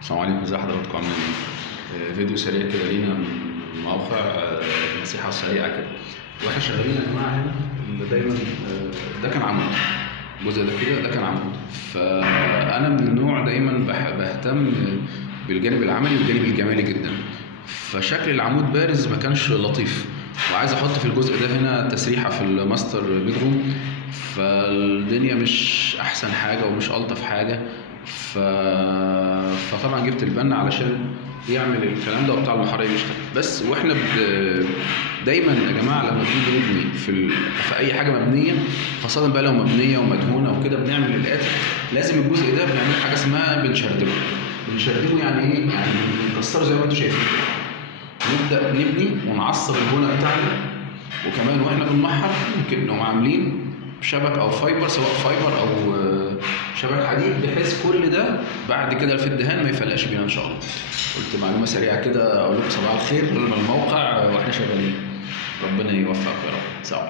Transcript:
السلام عليكم، ازي حضراتكم عاملين ايه؟ فيديو سريع كده لينا من موقع نصيحة سريعة كده. واحنا شغالين يا جماعة هنا اللي دايما ده كان عمود، الجزء ده كده ده كان عمود. فأنا من النوع دايما بهتم بالجانب العملي والجانب الجمالي جدا. فشكل العمود بارز ما كانش لطيف، وعايز احط في الجزء ده هنا تسريحة في الماستر بيدروم. فالدنيا مش احسن حاجة ومش الطف حاجة. فطبعا جبت البنا علشان يعمل الكلام ده وبتاع المحاره يشتغل بس. واحنا دايما يا جماعه لما بنيجي نبني في اي حاجه مبنيه، خاصه بقى لو مبنيه ومدهونه وكده، بنعمل الاتي. لازم الجزء ده بنعمل حاجه اسمها بنشردله. يعني ايه؟ يعني بنكسره زي ما انتم شايفين. نبدا نبني ونعصب البناء بتاعنا، وكمان واحنا بنمحر ممكن نقوم عاملين شبك او فايبر، سواء فايبر او شبك حديد، بحيث كل ده بعد كده في الدهان ما يفلقش بينا ان شاء الله. قلت معلومه سريعه كده اقول لكم صباح الخير من الموقع واحنا شغالين. ربنا يوفقك يا رب. سلام.